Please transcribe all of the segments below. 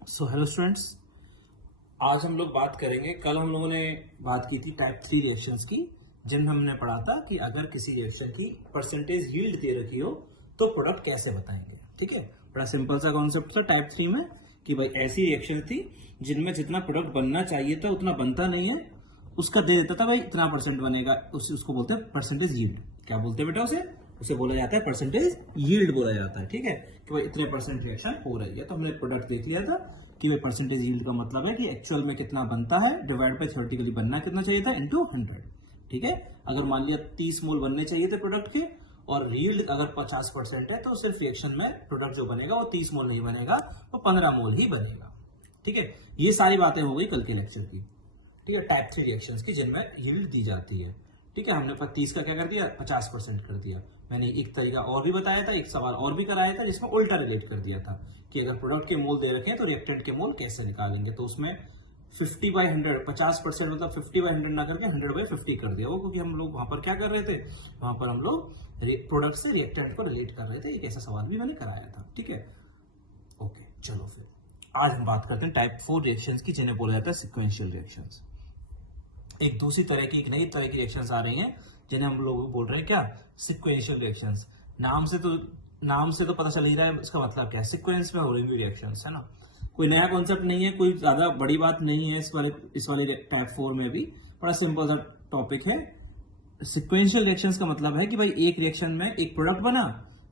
So hello students, आज हम लोग बात करेंगे। कल हम लोगों ने बात की थी टाइप 3 रिएक्शंस की, जिनमें हमने पढ़ा था कि अगर किसी रिएक्शन की परसेंटेज यील्ड दे रखी हो तो प्रोडक्ट कैसे बताएंगे। ठीक है, बड़ा सिंपल सा कॉन्सेप्ट था टाइप 3 में कि भाई ऐसी रिएक्शन थी जिनमें जितना प्रोडक्ट बनना चाहिए था उतना बनता नहीं है, उसका दे देता था भाई इतना परसेंट बनेगा, उसको बोलते हैं परसेंटेज यील्ड। क्या बोलते हैं बेटा उसे बोला जाता है परसेंटेज यील्ड बोला जाता है। ठीक है, कि भाई इतने परसेंट रिएक्शन हो रही है। तो हमने प्रोडक्ट देख लिया था कि भाई परसेंटेज यील्ड का मतलब है कि एक्चुअल में कितना बनता है डिवाइड बाय थ्योरेटिकली बनना कितना चाहिए था इनटू 100। ठीक है, अगर मान लिया 30 मोल बनने चाहिए थे प्रोडक्ट के और यील्ड अगर 50% है तो सिर्फ रिएक्शन में प्रोडक्ट जो बनेगा वो 30 मोल नहीं बनेगा, वो 15 मोल ही बनेगा। ठीक है, ये सारी बातें हो गई कल के लेक्चर की। ठीक है, टाइप 3 रिएक्शंस की जिनमें यील्ड दी जाती है। ठीक है, हमने 30 का क्या कर दिया, 50% कर दिया। मैंने एक तरीका और भी बताया था, एक सवाल और भी कराया था जिसमें उल्टा रिलेट कर दिया था कि अगर प्रोडक्ट के मोल दे रखे हैं तो रिएक्टेंट के मोल कैसे निकालेंगे। तो उसमें 50/100 50% मतलब 50/100 ना करके 100/50 कर दिया वो, क्योंकि हम लोग वहां पर क्या कर रहे थे, वहां पर हम लोग प्रोडक्ट से रिएक्टेंट को रिलेट कर रहे थे। एक ऐसा सवाल भी मैंने कराया था। ठीक है, ओके, चलो फिर आज हम बात करते हैं टाइप 4 रिएक्शंस की, जिन्हें बोला जाता है सिक्वेंशियल रिएक्शंस। एक दूसरी तरह की, एक नई तरह की रिएक्शंस आ रही हैं जिन्हें हम लोग बोल रहे हैं क्या, सिक्वेंशियल रिएक्शंस। नाम से तो पता चल ही रहा है इसका मतलब क्या है, सिक्वेंस में हो रही हुई रिएक्शंस है ना। कोई नया कॉन्सेप्ट नहीं है, कोई ज्यादा बड़ी बात नहीं है इस वाले टाइप 4 में भी। बड़ा सिंपल सा टॉपिक है। सिक्वेंशियल रिएक्शंस का मतलब है कि भाई एक रिएक्शन में एक प्रोडक्ट बना,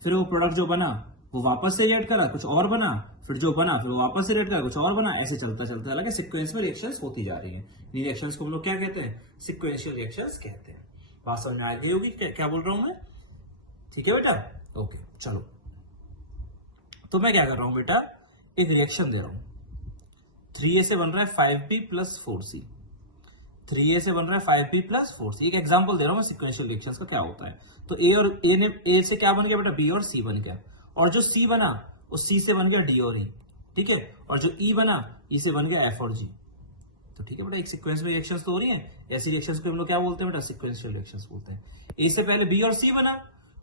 फिर वो प्रोडक्ट जो बना वो वापस से रिएक्ट करा, कुछ और बना, फिर जो बना फिर वो वापस से रिएक्ट करा, कुछ और बना, ऐसे चलता चलता लगा सिक्वेंस में रिएक्शंस होती जा रही हैं। इन रिएक्शंस को हम लोग क्या कहते हैं, सिक्वेंशियल रिएक्शंस कहते हैं। बात समझ में आ गई होगी क्या बोल रहा हूं मैं। ठीक है बेटा, ओके चलो। तो मैं क्या कर रहा हूं बेटा, एक रिएक्शन दे रहा हूं। 3a से बन रहा है 5b प्लस 4c। 3a से बन रहा है 5b प्लस 4c। एक एग्जांपल दे रहा हूं मैं सिक्वेंशियल रिएक्शंस का क्या होता है। तो ए से क्या बन गया बेटा, b और c बन गया, और जो c बना वो c से बन गया d और e। ठीक है, और जो e बना e से बन गया f और g। तो ठीक है बेटा, एक सीक्वेंस में रिएक्शंस तो हो रही हैं। ऐसी रिएक्शंस को हम लोग क्या बोलते हैं बेटा, सिक्वेंशियल रिएक्शंस बोलते हैं। ए से पहले b और c बना,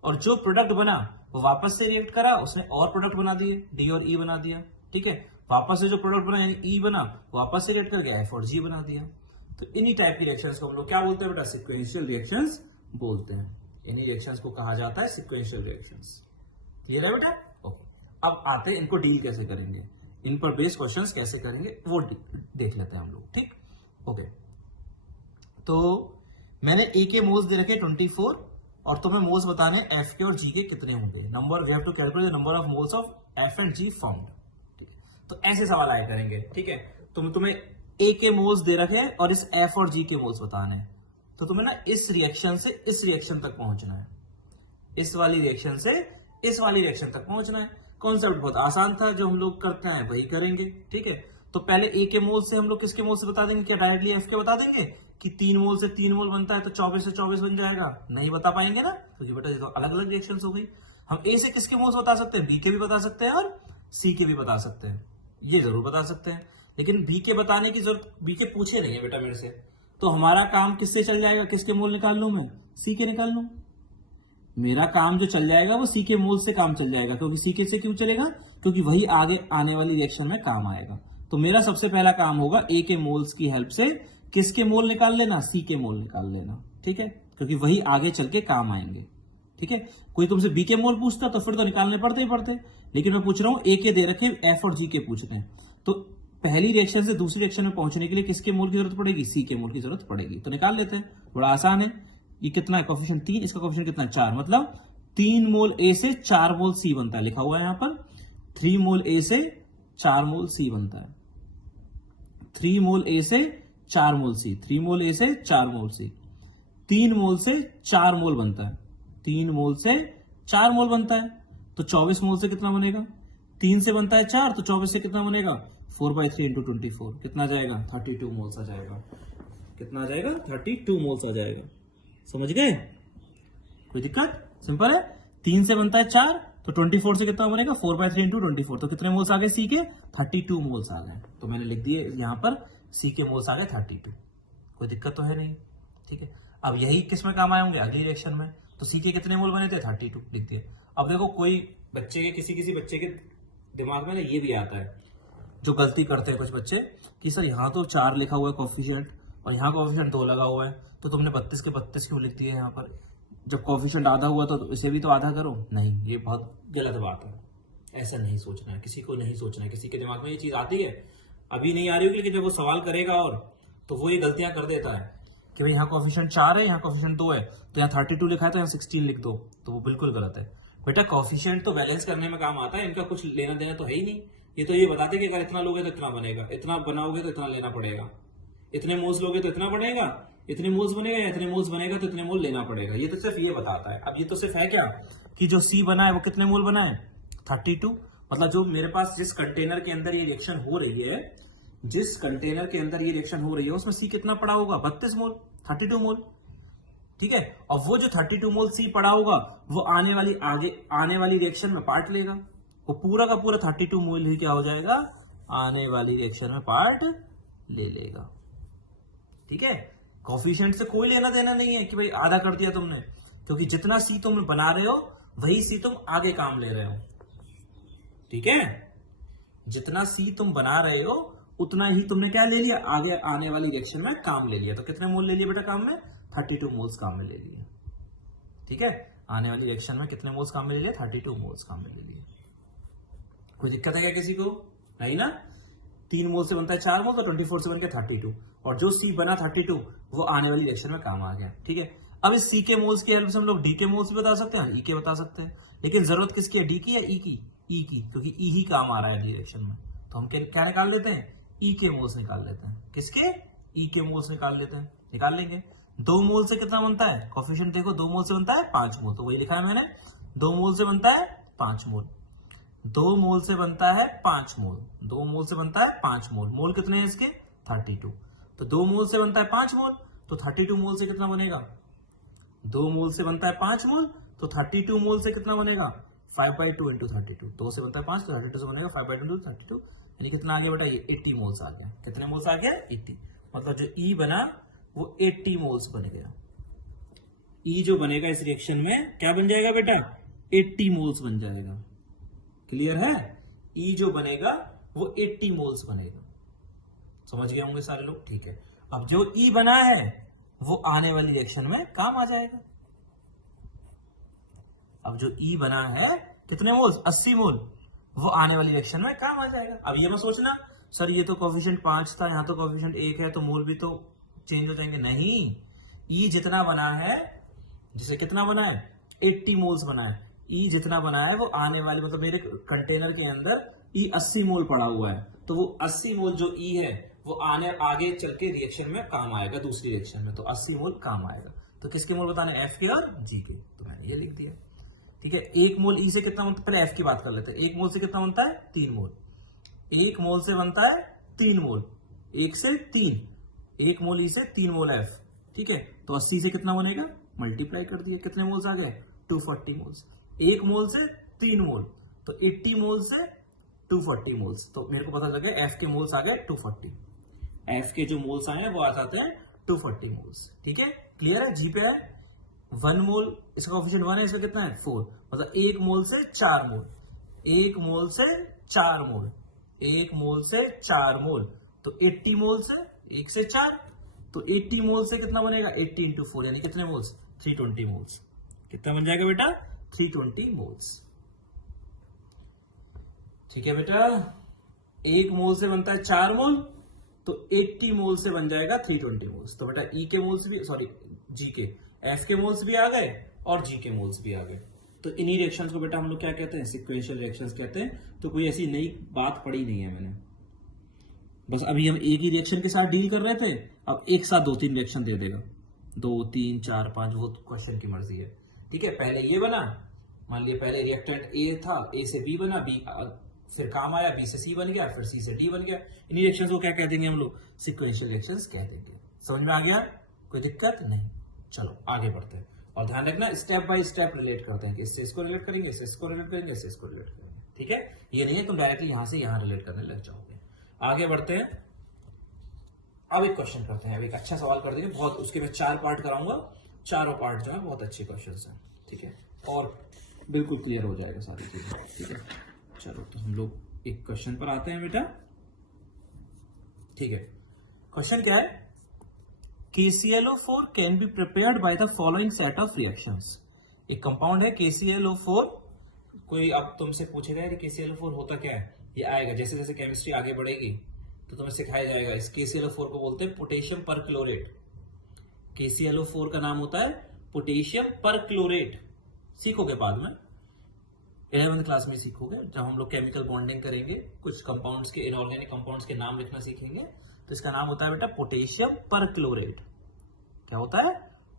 और जो प्रोडक्ट बना वो वापस से रिएक्ट करा, उसने और प्रोडक्ट बना दिए, d और e बना दिया। ठीक है, वापस से जो प्रोडक्ट बना यानी e बना, वापस से रिएक्ट कर गया f और g बना दिया। तो इन्हीं टाइप की रिएक्शंस को हम लोग क्या बोलते हैं बेटा, सिक्वेंशियल रिएक्शंस बोलते हैं। इन्हीं रिएक्शंस को कहा जाता है सिक्वेंशियल रिएक्शंस। क्लियर है बेटा, ओके। अब आते हैं इनको डील कैसे करेंगे, इन पर बेस्ड क्वेश्चंस कैसे करेंगे वो देख लेते हैं हम लोग। ठीक, ओके। तो मैंने ए के मोल्स दे रखे 24 और तुम्हें मोल्स बताने एफ के और जी के कितने होंगे। Number we have to calculate the number of moles of F and G found. ठीक है, तो ऐसे सवाल आया करेंगे। ठीक है, तुम्हें ए के मोल्स दे रखे और इस एफ और जी के मोल्स बताने हैं। तो तुम्हें ना इस रिएक्शन से इस रिएक्शन तक पहुंचना है, इस वाली रिएक्शन से इस वाली रिएक्शन तक पहुंचना है। कॉन्सेप्ट बहुत आसान था, जो हम लोग करते हैं वही करेंगे। ठीक है, तो पहले ए के मोल से हम लोग किसके मोल से बता देंगे, क्या डायरेक्टली एफ के बता देंगे कि 3 मोल से 3 मोल बनता है तो 24 से 24 बन जाएगा, नहीं बता पाएंगे ना, क्योंकि बेटा ये तो अलग अलग रिएक्शंस हो गई। हम ए से किसके मोल्स बता सकते हैं, बी के भी बता सकते हैं और सी के भी बता सकते हैं, ये जरूर बता सकते हैं। लेकिन बी के बताने की जरूरत, बी के पूछे नहीं है बेटा मेरे से, तो हमारा काम किससे चल जाएगा, किसके मोल निकाल लूं मैं, सी के निकाल लूं। मेरा काम जो चल जाएगा वो सी के मोल से काम चल जाएगा, क्योंकि सी के से क्यों चलेगा, क्योंकि वही आगे आने वाली रिएक्शन में काम आएगा। तो मेरा सबसे पहला काम होगा ए के मोल्स की हेल्प से किसके मोल निकाल लेना, सी के मोल निकाल लेना। ठीक है, क्योंकि वही आगे चल के काम आएंगे। ठीक है, कोई तुमसे बी के मोल पूछता तो फिर तो निकालने पड़ते ही पड़ते, लेकिन मैं पूछ रहा हूं ए के दे रखे, एफ और जी के पूछ रहे हैं, तो पहली रिएक्शन से दूसरी रिएक्शन में पहुंचने के लिए किसके मोल की जरूरत पड़ेगी, सी के मोल की जरूरत पड़ेगी। तो निकाल लेते हैं, बड़ा आसान है। ये कितना है, कोफिशिएंट 3, इसका कोफिशिएंट कितना है 4, मतलब 3 मोल ए से 4 मोल सी बनता है, लिखा हुआ है यहां पर 3 मोल ए से 4 मोल सी बनता है। 3 मोल ए से 4 मोल सी, 3 मोल ए से 4 मोल सी, 3 मोल से 4 मोल बनता है, 3 मोल से 4 मोल बनता है। तो 24 मोल से कितना बनेगा, 3 से बनता है 4, तो 24 से कितना बनेगा, 4/3 इंटू 24 कितना जाएगा, 32 मोल्स आ जाएगा। कितना आ जाएगा, 32 मोल्स आ जाएगा। समझ गए, कोई दिक्कत, सिंपल है। 3 से बनता है 4, तो 24 से कितना बनेगा, 4/3 इंटू 24, तो कितने मोल्स आ गए सी के, 32 मोल्स आ गए। तो मैंने लिख दिए यहां पर सी के मोल्स आ गए 32, कोई दिक्कत तो है नहीं। ठीक है, अब यही किस में काम आए होंगे, अगली रिएक्शन में। तो सी के कितने मोल बने थे, 32, लिख दिए। अब देखो कोई बच्चे के, किसी बच्चे के दिमाग में ना ये भी आता है, जो गलती करते हैं कुछ बच्चे कि सर यहाँ तो 4 लिखा हुआ है कोफिशिएंट और यहाँ कोफिशिएंट 2 लगा हुआ है, तो तुमने 32 के 32 क्यों लिख दिए यहाँ पर? जब कोफिशिएंट आधा हुआ तो इसे भी तो आधा करो। नहीं, ये बहुत गलत बात है, ऐसा नहीं सोचना है, किसी को नहीं सोचना है। किसी के दिमाग में ये चीज आती है, अभी नहीं आ रही होगी, लेकिन जब वो सवाल करेगा और तो वो ये गलतियां कर देता है कि भाई यहाँ कोफिशिएंट 4 है, यहाँ कोफिशिएंट 2 है, तो यहाँ 32 लिखा है तो यहाँ 16 लिख दो, तो वो बिल्कुल गलत है। बेटा कोफिशिएंट तो बैलेंस करने में काम आता है, इनका कुछ लेना देना तो है ही नहीं। ये तो ये बताते कि अगर इतना लोगे तो इतना बनेगा, इतना बनाओगे तो इतना लेना पड़ेगा, इतने मोल्स लोगे तो इतना बनेगा, इतने मोल्स बनेगा, या इतने मोल्स बनेगा तो इतने मोल लेना पड़ेगा। ये तो सिर्फ ये बताता है। अब ये तो सिर्फ है क्या कि जो सी बना है वो कितने मोल बना है? 32। मतलब जो मेरे पास जिस कंटेनर के अंदर ये रिएक्शन हो रही है, जिस कंटेनर के अंदर ये रिएक्शन हो रही है उसमें सी कितना पड़ा होगा? 32 मोल, 32 मोल। ठीक है, और वो जो 32 मोल सी पड़ा होगा वो आने वाली रिएक्शन में पार्ट लेगा। वो पूरा का पूरा 32 मोल ही क्या हो जाएगा? आने वाली रिएक्शन में पार्ट ले लेगा। ठीक है, कोफिशिएंट से कोई लेना देना नहीं है कि भाई आधा कर दिया तुमने, क्योंकि जितना सी तुम बना रहे हो वही सी तुम आगे काम ले रहे हो। ठीक है, जितना सी तुम बना रहे हो उतना ही तुमने क्या ले लिया? आगे आने वाली रिएक्शन में काम ले लिया। तो कितने मोल ले लिए बेटा काम में? 32 मोल्स काम में ले लिए। ठीक है, आने वाली रिएक्शन में कितने मोल्स काम में ले लिए? 32 मोल्स काम में ले लिए। कोई दिक्कत है क्या किसी को? नहीं ना। 3 मोल से बनता है 4 मोल, तो 24 से बन गया 32, और जो सी बना 32 वो आने वाली रिएक्शन में काम आ गया। ठीक है, अब इस सी के मोल्स की हेल्प से हम लोग डी के मोल्स भी बता सकते हैं, ई के बता सकते हैं, लेकिन जरूरत किसकी है? डी की या ई की? ई की, क्योंकि ई ही काम आ रहा है रिएक्शन में। तो हम क्या निकाल लेते हैं? ई के मोल्स निकाल लेते हैं। किसके? ई के मोल्स निकाल लेते हैं, निकाल लेंगे। 2 मोल से कितना बनता है? कोफिशिएंट देखो, 2 मोल से बनता है 5 मोल, तो वही लिखा है मैंने, 2 मोल से बनता है 5 मोल। 2 मोल से बनता है 5 मोल, 2 मोल से बनता है 5 मोल। मोल कितने हैं इसके? 32। तो 2 मोल से बनता है 5 मोल, तो 32 मोल से कितना बनेगा? 2 मोल से बनता है 5 मोल, तो 32 मोल से कितना बनेगा? 5/2 इंटू 32। 2 से बनता है 5, तो 32 से बनेगा 5/2 इंटू 32, यानी कितना आ गया बेटा? ये 80 मोल्स आ गया। कितने मोल्स आ गया? 80। मतलब जो ई बना वो 80 मोल्स बन गया। ई जो बनेगा इस रिएक्शन में क्या बन जाएगा बेटा? 80 मोल्स बन जाएगा। क्लियर है? ई जो बनेगा वो 80 मोल्स बनेगा। समझ गए होंगे सारे लोग? ठीक है, अब जो ई बना है वो आने वाली रिएक्शन में काम आ जाएगा। अब जो ई बना है कितने मोल्स? 80 मोल, वो आने वाली रिएक्शन में काम आ जाएगा। अब ये मत सोचना सर ये तो कोफिशिएंट 5 था, यहां तो कोफिशिएंट 1 है, तो मोल भी तो चेंज हो जाएंगे। नहीं, ई जितना बना है, जिसे कितना बना है? 80 मोल्स बना है। ई जितना बना है वो आने वाले, मतलब मेरे कंटेनर के अंदर ई 80 मोल पड़ा हुआ है, तो वो 80 मोल जो ई है वो आगे चल के रिएक्शन में काम आएगा, दूसरी रिएक्शन में, तो 80 मोल काम आएगा। तो किसके मोल बताने? एफ के और जी के, तो मैंने ये लिख दिया। ठीक है, 1 मोल ई से कितना बनता है? पहले एफ की बात कर लेते हैं। 1 मोल से कितना बनता है? 3 मोल। 1 मोल से बनता है 3 मोल, 1 से 3, 1 मोल ई से 3 मोल एफ। ठीक है, तो 80 से कितना बनेगा? मल्टीप्लाई कर दिए, कितने मोल्स आ गए? 240 मोल्स। 1 मोल से 3 मोल, तो 80 मोल से 240 मोल्स, तो मेरे को पता चल गया एफ के मोल्स आ गए 240। एफ के जो मोल्स आए हैं वो आ जाते हैं 240 मोल्स। ठीक है, क्लियर है? जी पे है 1 मोल, इसका कोफिशिएंट 1 है, इसका कितना है? 4, मतलब 1 मोल से 4 मोल, 1 मोल से 4 मोल, 1 मोल से 4 मोल, तो 80 मोल से 1 से 4, तो 80 मोल से कितना बनेगा? 80 इंटू 4, यानी कितने मोल्स? 320 मोल्स। कितना बन जाएगा बेटा? 320 मोल्स। ठीक है बेटा, 1 मोल से बनता है 4 मोल, तो 80 मोल से बन जाएगा 320 मोल्स। तो बेटा ई के मोल्स भी, सॉरी जी के, एफ के मोल्स भी आ गए और जी के मोल्स भी आ गए। तो इन्हीं रिएक्शंस को बेटा हम लोग क्या कहते हैं? सीक्वेंशियल रिएक्शंस कहते हैं। तो कोई ऐसी नई बात पढ़ी नहीं है मैंने, बस अभी हम एक ही रिएक्शन के साथ डील कर रहे थे, अब एक साथ 2-3 रिएक्शन दे देगा, 2, 3, 4, 5, वो क्वेश्चन की मर्जी है। ठीक है, पहले ये बना, मान लिया पहले रिएक्टेंट ए था, ए से बी बना, बी फिर काम आया, बी से सी बन गया, फिर सी से डी बन गया। इन्हीं रिएक्शंस को क्या कह देंगे हम लोग? सीक्वेंशियल रिएक्शंस कह देंगे। समझ में आ गया? कोई दिक्कत नहीं? चलो आगे बढ़ते हैं, और ध्यान रखना स्टेप बाय स्टेप रिलेट करते हैं कि इससे इसको रिलेट करेंगे, इससे इसको रिलेट करेंगे, इससे इसको रिलेट करेंगे। ठीक है, ये नहीं है तुम डायरेक्टली यहां से यहां रिलेट करने लग जाओगे। आगे बढ़ते हैं, अब एक क्वेश्चन करते हैं। अब एक अच्छा सवाल कर देंगे, बहुत, उसके मैं 4 पार्ट कराऊंगा, चारों पार्ट जो है बहुत अच्छे क्वेश्चन हैं। ठीक है, और बिल्कुल क्लियर हो जाएगा सारी चीजें। ठीक है, चलो तो हम लोग एक क्वेश्चन पर आते हैं बेटा। ठीक है, क्वेश्चन क्या है, KClO4 can be prepared by the following set of reactions. एक कंपाउंड है KClO4, कोई अब तुमसे पूछेगा कि KClO4 होता क्या है, ये आएगा जैसे जैसे केमिस्ट्री आगे बढ़ेगी तो तुम्हें सिखाया जाएगा। इस KClO4 को बोलते हैं पोटेशियम परक्लोरेट। KClO4 का नाम होता है पोटेशियम परक्लोरेट। सीखोगे बाद में, 11वीं क्लास में सीखोगे, जब हम लोग केमिकल बॉन्डिंग करेंगे, कुछ कंपाउंड्स के, इनऑर्गेनिक कंपाउंड्स के नाम लिखना सीखेंगे, तो इसका नाम होता है बेटा पोटेशियम परक्लोरेट। क्या होता है?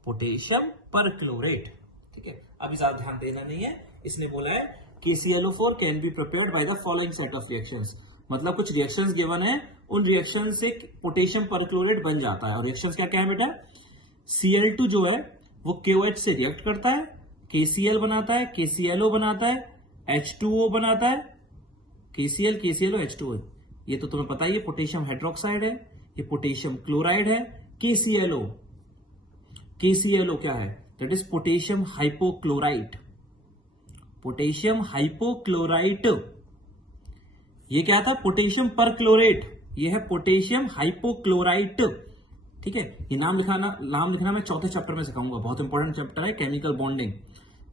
Potassium perchlorate. ठीक है, अभी ज्यादा ध्यान देना नहीं है। इसने बोला है KClO4 can be prepared by the following set of reactions, मतलब कुछ रिएक्शंस गिवन है, उन रिएक्शन से पोटेशियम परक्लोरेट बन जाता है। और रिएक्शंस क्या क्या है बेटा? Cl2 जो है वो KOH से रिएक्ट करता है, KCl बनाता है, KClO बनाता है, H2O बनाता है, KCl, KClO, H2O। ये तो तुम्हें पता ही है, पोटेशियम हाइड्रोक्साइड है, ये पोटेशियम क्लोराइड है। KClO, KClO क्या है? That is potassium hypochlorite. Potassium hypochlorite. ये क्या था? Potassium perchlorate. ये है पोटेशियम हाइपोक्लोराइट। ठीक है, ये नाम लिखना मैं चौथे चैप्टर में सिखाऊंगा। बहुत इंपॉर्टेंट चैप्टर है, केमिकल बॉन्डिंग,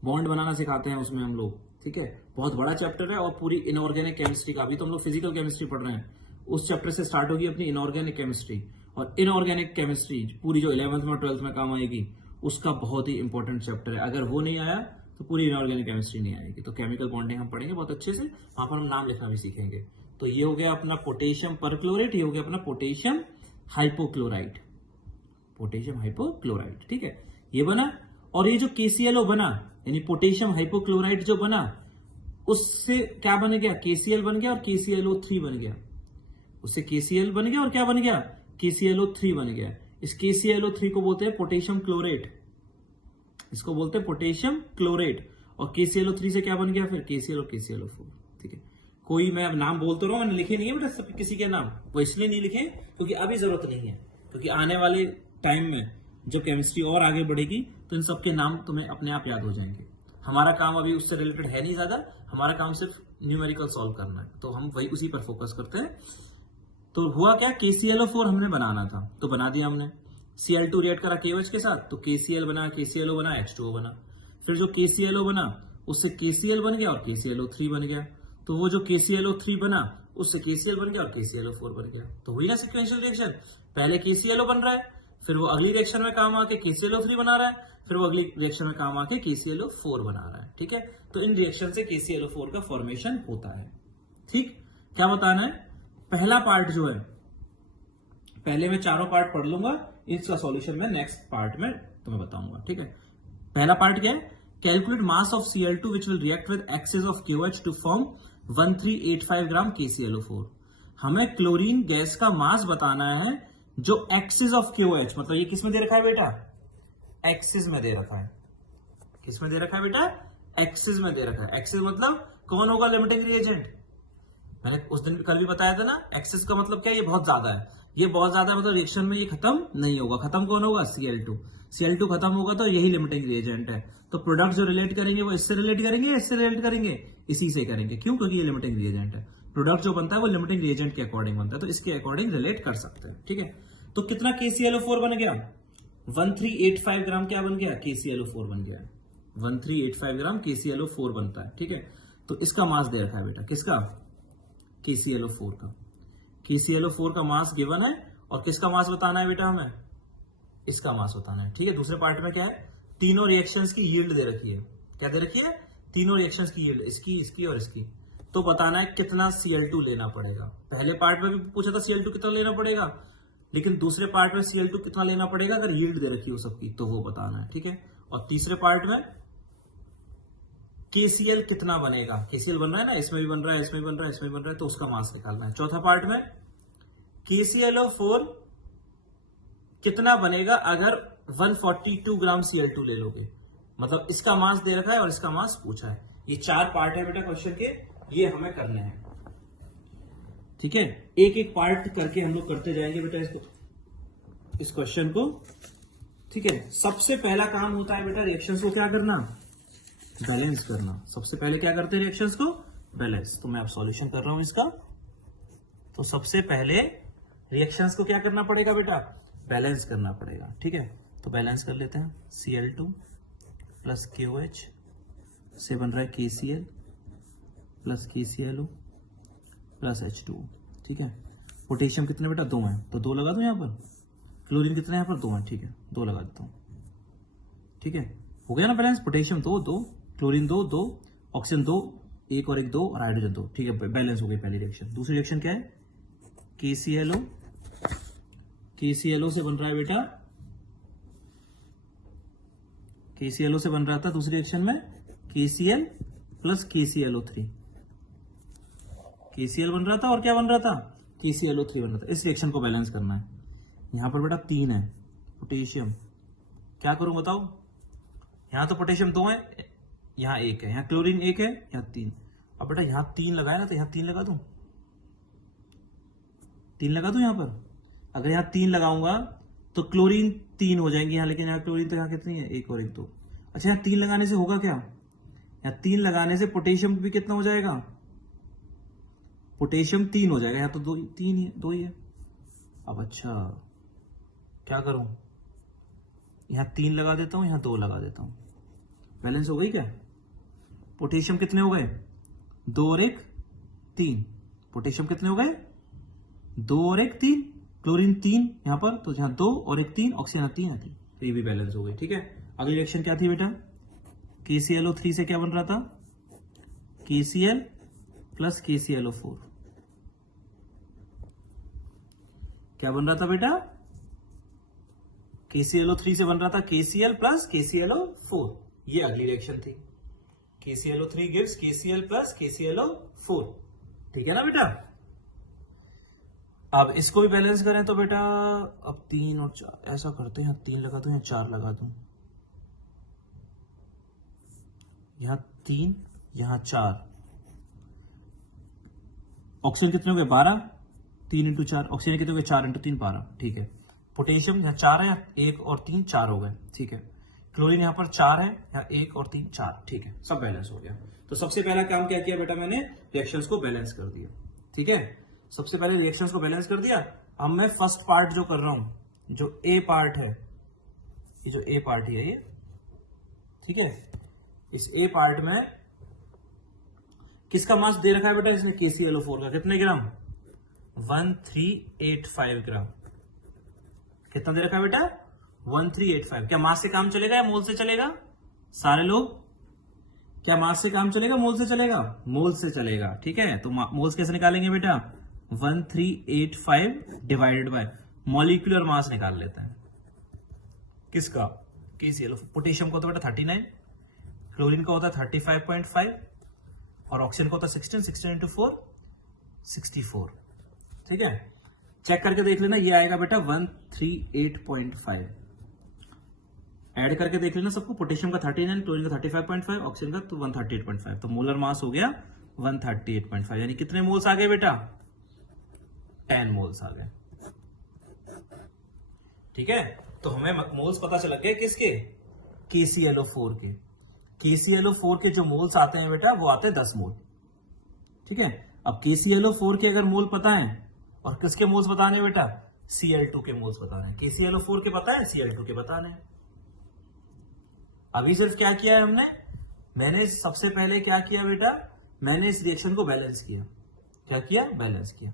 बॉन्ड बनाना सिखाते हैं उसमें हम लोग। ठीक है, बहुत बड़ा चैप्टर है। और पूरी इनऑर्गेनिक केमिस्ट्री का, अभी तो हम लोग फिजिकल केमिस्ट्री पढ़ रहे हैं, उस चैप्टर से स्टार्ट होगी अपनी इनऑर्गेनिक केमिस्ट्री। और इनऑर्गेनिक केमिस्ट्री पूरी जो 11th में 12th में काम आएगी, उसका बहुत ही इंपॉर्टेंट चैप्टर है। अगर वो नहीं आया तो पूरी इनऑर्गेनिक केमिस्ट्री नहीं आएगी। तो केमिकल बॉन्डिंग हम पढ़ेंगे बहुत अच्छे से, वहां पर हम नाम लिखना भी सीखेंगे। तो ये हो गया अपना पोटेशियम परक्लोरेट, ये हो गया अपना पोटेशियम हाइपोक्लोराइट। पोटेशियम हाइपोक्लोराइट, ठीक है, ये बना। और ये जो KClO बना, यानी पोटेशियम हाइपोक्लोराइट जो बना, उससे क्या बन गया? KCl बन गया और KClO3 बन गया। उससे KCl बन गया और क्या बन गया? KClO3 बन गया। इस KClO3 को बोलते हैं पोटेशियम क्लोरेट, इसको बोलते हैं पोटेशियम क्लोरेट। और KClO3 से क्या बन गया फिर? KCl, KClO4। ठीक है, कोई मैं अब नाम बोलते रहा हूं, मैंने लिखे नहीं है बेटा किसी के नाम, वो इसलिए नहीं लिखे क्योंकि अभी जरूरत नहीं है, क्योंकि आने वाले टाइम में जब केमिस्ट्री और आगे बढ़ेगी तो इन सबके नाम तुम्हें अपने आप याद हो जाएंगे। हमारा काम अभी उससे रिलेटेड है नहीं ज्यादा, हमारा काम सिर्फ न्यूमेरिकल सॉल्व करना है, तो हम वही उसी पर फोकस करते हैं। तो हुआ क्या? KClO4 हमने बनाना था तो बना दिया हमने। Cl2 रिएक्ट करा KOH के साथ तो KCl बना, KClO बना, H2O बना। फिर जो KClO बना उससे KCl बन गया और KClO3 बन गया। तो वो जो KClO3 बना उससे KCl बन गया और KClO4 बन गया। तो हुई ना सिक्वेंशियल रिएक्शन। पहले KClO बन रहा है, फिर वो अगली रिएक्शन में काम आके KClO3 बना रहा है, फिर वो अगली रिएक्शन में काम आके KClO4 बना रहा है। ठीक है, तो इन रिएक्शन से KClO4 का फॉर्मेशन होता है। ठीक, क्या बताना है? पहला पार्ट जो है, पहले मैं चारों पार्ट पढ़ लूंगा, इसका सॉल्यूशन मैं नेक्स्ट पार्ट में तुम्हें बताऊंगा। ठीक है, पहला पार्ट क्या है? Calculate mass of Cl2 which will react with excess of KOH to form 1385 gram KClO4। हमें क्लोरीन गैस का मास बताना है जो एक्सिस ऑफ KOH, मतलब ये किस में दे रखा है बेटा? एक्सिस में दे रखा है। किस में दे रखा है बेटा? एक्सिस में दे रखा है। एक्सिस मतलब कौन होगा लिमिटिंग रिएजेंट? मैंने उस दिन कल भी बताया था ना, एक्सिस का मतलब क्या? ये बहुत ज्यादा है, ये बहुत ज्यादा है, मतलब रिएक्शन में ये खत्म नहीं होगा। खत्म कौन होगा? Cl2। Cl2 खत्म होगा तो यही लिमिटिंग रिएजेंट है। तो प्रोडक्ट जो रिलेट करेंगे वो इससे रिलेट करेंगे, इससे रिलेट करेंगे, इसी से करेंगे। क्यों? क्योंकि ये लिमिटिंग रिएजेंट है। प्रोडक्ट जो बनता है वो लिमिटिंग रिएजेंट के अकॉर्डिंग बनता है, तो इसके अकॉर्डिंग रिलेट कर सकते हैं। ठीक है, तो कितना KClO4 बन गया? 1385 ग्राम क्या बन गया? KClO4 बन गया। 1385 ग्राम KClO4 बनता है। ठीक है, तो इसका मास दे रखा है बेटा, किसका? KClO4 का। KClO4 का मास गिवन है और किसका मास बताना है बेटा हमें? इसका मास बताना है। ठीक है, दूसरे पार्ट में क्या है? तीनों रिएक्शंस की यील्ड दे रखी है। क्या दे रखी है? तीनों रिएक्शंस की यील्ड, इसकी, इसकी और इसकी। तो बताना है कितना Cl2 लेना पड़ेगा। पहले पार्ट में भी पूछा था Cl2 कितना लेना पड़ेगा, लेकिन दूसरे पार्ट में Cl2 कितना लेना पड़ेगा अगर यील्ड दे रखी हो सबकी, तो वो बताना है। ठीक है, और तीसरे पार्ट में KCl कितना बनेगा? KCl बन रहा है ना, इसमें भी बन रहा है, इसमें भी बन रहा है, इसमें भी बन रहा है, तो उसका मास निकालना है। चौथा पार्ट में KClO4 कितना बनेगा अगर 142 ग्राम Cl2 ले लोगे, मतलब इसका मास दे रखा है और इसका मास पूछा है। ये चार पार्ट है बेटा क्वेश्चन के, ये हमें करने हैं। ठीक है, एक एक पार्ट करके हम लोग करते जाएंगे बेटा इसको, इस क्वेश्चन को। ठीक है, सबसे पहला काम होता है बेटा रिएक्शंस को क्या करना? बैलेंस करना। सबसे पहले क्या करते हैं रिएक्शंस को? बैलेंस। तो मैं अब सॉल्यूशन कर रहा हूं इसका। तो सबसे पहले रिएक्शंस को क्या करना पड़ेगा बेटा, बैलेंस करना पड़ेगा। ठीक है, तो बैलेंस कर लेते हैं। Cl2 प्लस KOH से बन रहा है KCl plus KClO plus H2। ठीक है, पोटेशियम कितने बेटा, 2 है, तो 2 लगा दूं यहाँ पर। क्लोरीन कितने यहाँ पर, 2 है। ठीक है, 2 लगा देता हूँ। ठीक है, हो गया ना बैलेंस। पोटेशियम 2 2, क्लोरीन 2 2, ऑक्सीजन 2, 1 और 1 2 और हाइड्रोजन 2। ठीक है, बैलेंस हो गई पहली रिएक्शन। दूसरी रिएक्शन क्या है, KClO से बन रहा है बेटा, KClO से बन रहा था दूसरी रिएक्शन में KCl प्लस KClO3। KCl बन रहा था और क्या बन रहा था, KClO3 बन रहा था। इस रिएक्शन को बैलेंस करना है। यहां पर बेटा 3 है पोटेशियम, क्या करूं बताओ। यहां तो पोटेशियम 2 है, यहां 1 है, यहां क्लोरीन 1 है, यहां 3। अब बेटा यहां 3 लगाया ना, तो यहां 3 लगा दूं, 3 लगा दूं यहां पर। अगर यहां 3 लगाऊंगा तो क्लोरीन 3 हो जाएंगे यहां, लेकिन यहां क्लोरीन तो यहां कितनी है, 1 और 1 2। अच्छा, यहां 3 लगाने से होगा क्या, यहां 3 लगाने से पोटेशियम भी कितना हो जाएगा, पोटेशियम 3 हो जाएगा। यहां तो 2 3 ही है, 2 ही है। अब अच्छा क्या करूं, यहां 3 लगा देता हूं, यहां 2 लगा देता हूं। बैलेंस हो गई क्या, पोटेशियम कितने हो गए, 2 और 1 3। पोटेशियम कितने हो गए, 2 और 1 3। क्लोरीन 3 यहां पर, तो यहां 2 और 1 3, ऑक्सीजन 3 है 3, तो ये भी बैलेंस हो गई। ठीक है, अगली रिएक्शन क्या थी बेटा, KClO3 से क्या बन रहा था, KCl प्लस KClO4। क्या बन रहा था बेटा, KClO3 से बन रहा था KCl प्लस KClO4। ये अगली रिएक्शन थी, KClO3 gives KCl plus KClO4। ठीक है ना बेटा। अब इसको भी बैलेंस करें तो बेटा, अब 3 और 4 ऐसा करते हैं, 3 लगा दूं या 4 लगा दूं, यहां 3 यहां 4। ऑक्सीजन कितने हो गए, 12, 3 इंटू 4, ऑक्सीजन कितने हो गए, 4 इंटू 3 12। ठीक है, पोटेशियम यहाँ 4 है, 1 और 3 4 हो गए। ठीक है, क्लोरीन यहाँ पर 4 है, यहाँ 1 और 3 4। ठीक है, सब बैलेंस हो गया। तो सबसे पहला काम क्या किया बेटा, मैंने रिएक्शंस को बैलेंस कर दिया। ठीक है, सबसे पहले रिएक्शंस को बैलेंस कर दिया। अब मैं फर्स्ट पार्ट जो कर रहा हूं, जो ए पार्ट है, ये जो ए पार्ट है ये, ठीक है, इस ए पार्ट में किसका मास दे रखा है बेटा, इसमें KClO4 का, कितने ग्राम, 1385 ग्राम। कितना दे रखा है बेटा, 1385। क्या मास से काम चलेगा या मोल से चलेगा, सारे लोग, क्या मास से काम चलेगा, मोल से चलेगा, मोल से चलेगा। ठीक है, तो मोल्स कैसे निकालेंगे बेटा, 1385 डिवाइडेड बाय मॉलिक्यूलर मास निकाल लेते हैं, किसका, KClO4। पोटेशियम को तो बेटा 39, क्लोरीन का होता है 35.5 और ऑक्सीजन का होता है 16, 16 इंटू 4 64। ठीक है, चेक करके देख लेना, ये आएगा बेटा 138.5। ऐड करके देख लेना सबको, पोटेशियम का 39, क्लोरीन का 35.5, ऑक्सीजन का तो 138.5, तो मोलर मास हो गया 138.5। यानी कितने मोल्स आ गए बेटा, 10 मोल्स आ गए। ठीक है, तो हमें मोल्स पता चल गए किसके, KClO4 के। KClO4 के जो मोल्स आते हैं बेटा, वो आते हैं 10 मोल। ठीक है, अब KClO4 के अगर मोल पता है, और किसके मोल्स बताने बेटा, Cl2 के मोल्स बताने हैं। KClO4 के पता है, Cl2 के बताने हैं। अभी सिर्फ क्या किया है हमने, मैंने सबसे पहले क्या किया बेटा, मैंने इस रिएक्शन को बैलेंस किया। क्या किया, बैलेंस किया,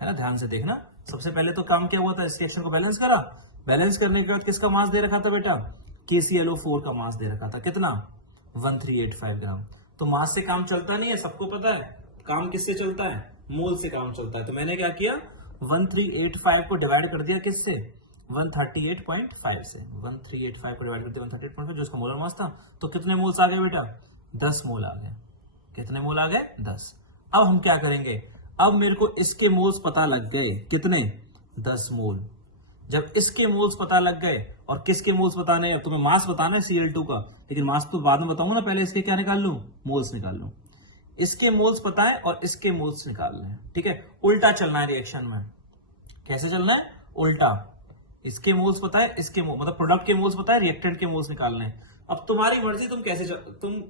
है ना, ध्यान से देखना। सबसे पहले तो काम क्या हुआ था, इस रिएक्शन को बैलेंस करा। बैलेंस करने के बाद किसका मास दे रखा था बेटा, KClO4 का मास दे रखा था, कितना, 1385 ग्राम। तो मास से काम चलता नहीं है, सबको पता है। काम किससे चलता है, मोल से काम चलता है। तो मैंने क्या किया, 1385 को डिवाइड कर दिया किससे, 138.5 से। 1385 को डिवाइड कर दिया 138.5, जो उसका मोलर मास था। तो कितने मोल्स आ गए बेटा, 10 मोल आ गए। कितने मोल आ गए, 10। अब हम क्या करेंगे, अब मेरे को इसके मोल्स पता लग गए, कितने, 10 मोल। जब इसके मोल्स पता लग गए, और किसके मोल्स बताने हैं, तुम्हें मास बताना है Cl2 का, लेकिन मास तो बाद में बताऊंगा ना, पहले इसके क्या निकाल लूं, मोल्स निकाल लूं। इसके मोल्स पता है और इसके मोल्स निकालने हैं। ठीक है, उल्टा चलना है रिएक्शन में। कैसे चलना है, उल्टा। इसके मोल्स पता है, इसके मतलब प्रोडक्ट के मोल्स पता है, रिएक्टेंट के मोल्स निकालने हैं। अब तुम्हारी मर्जी, तुम कैसे तुम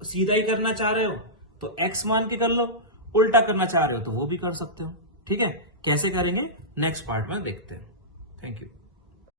सीधा ही करना चाह रहे हो तो x मान के कर लो, उल्टा करना चाह रहे हो तो वो भी कर सकते हो। ठीक है, कैसे करेंगे नेक्स्ट पार्ट में देखते हैं। Thank you.